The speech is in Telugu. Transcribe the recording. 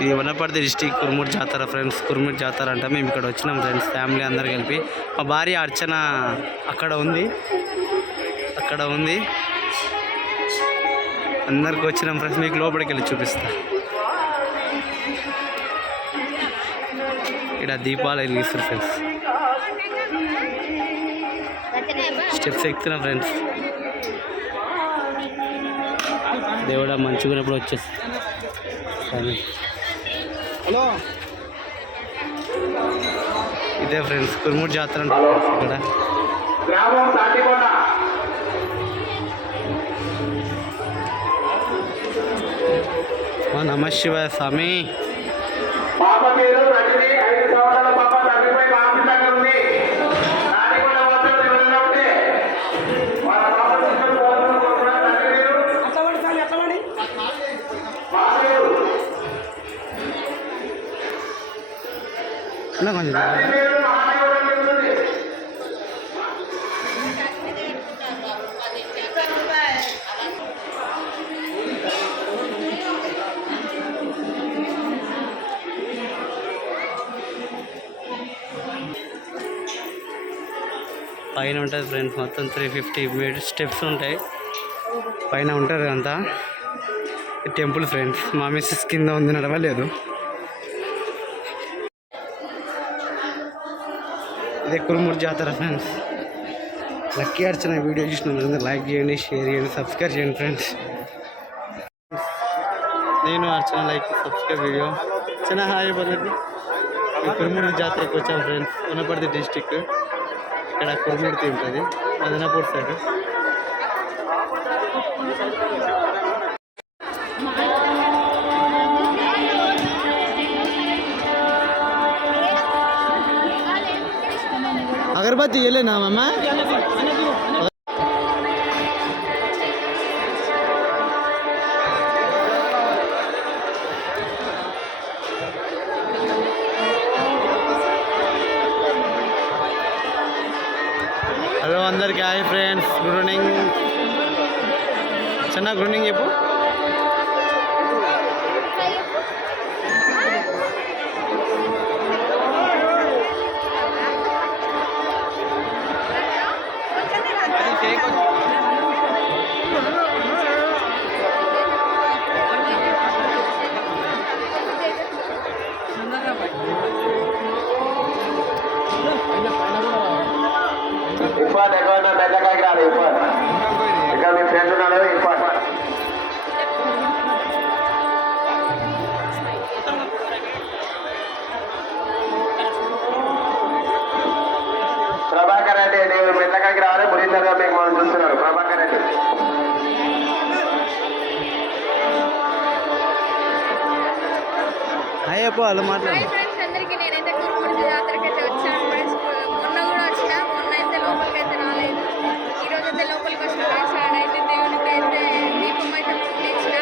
ఇది వనపర్తి డిస్టిక్ కురుమూరు జాతర ఫ్రెండ్స్. కురుమూరు జాతర అంటే మేము ఇక్కడ వచ్చినాం ఫ్రెండ్స్, ఫ్యామిలీ అందరు కలిపి. మా భార్య అర్చన అక్కడ ఉంది, అందరికి వచ్చినాం ఫ్రెండ్స్. మీకు లోపలికి వెళ్ళి చూపిస్తా. ఇక్కడ దీపాలు వెలిగిస్తారు ఫ్రెండ్స్. Steps ఎక్కుతున్నాం friends. దేవుడా మంచిగా వచ్చేసి హలో ఇదే ఫ్రెండ్స్ కురుమూరు జాతర అంటే ఇక్కడ. నమ శివాయ స్వామి. కొంచెం పైన ఉంటుంది ఫ్రెండ్స్. మొత్తం 350 స్టెప్స్ ఉంటాయి. పైన ఉంటారు అంతా టెంపుల్ ఫ్రెండ్స్. మా మిస్సెస్ కింద ఉంది, నడవలేదు. ఇదే కురుమూరు జాతర ఫ్రెండ్స్. లక్కీ అర్చన వీడియో చూసిన లైక్ చేయండి, షేర్ చేయండి, సబ్స్క్రైబ్ చేయండి ఫ్రెండ్స్. నేను అర్చన లైక్ సబ్స్క్రైబ్ వీడియో చిన్న హాయ్ పద్ధతి. కురుమూరు జాతరకు వచ్చాం ఫ్రెండ్స్. వనపర్తి డిస్టిక్. ఇక్కడ కురుమూర్తి ఉంటుంది మదనపూర్ సైడ్. अगरबत्ती ये लेना मामा. హలో అందరికి హాయ్ ఫ్రెండ్స్. Good morning. చిన్న గుడ్ మార్నింగ్ చెప్పు. ప్రభాకర్ రెడ్డి నేను మెల్లకాయకి రావాలి. మురిందగా మీకు మనం చూస్తున్నాడు ప్రభాకర్ రెడ్డి. అయ్యప్ప వాళ్ళు మాట్లాడు. నేనైతే కురుమూరు జాతరకి అయితే వచ్చాను. మొన్న కూడా వచ్చిన, మొన్న అయితే లోపలికి అయితే రాలేదు. ఈరోజు అయితే లోపలికి వచ్చిన. అయితే దేవునికి అయితే దీపం అయితే ముట్టించిన.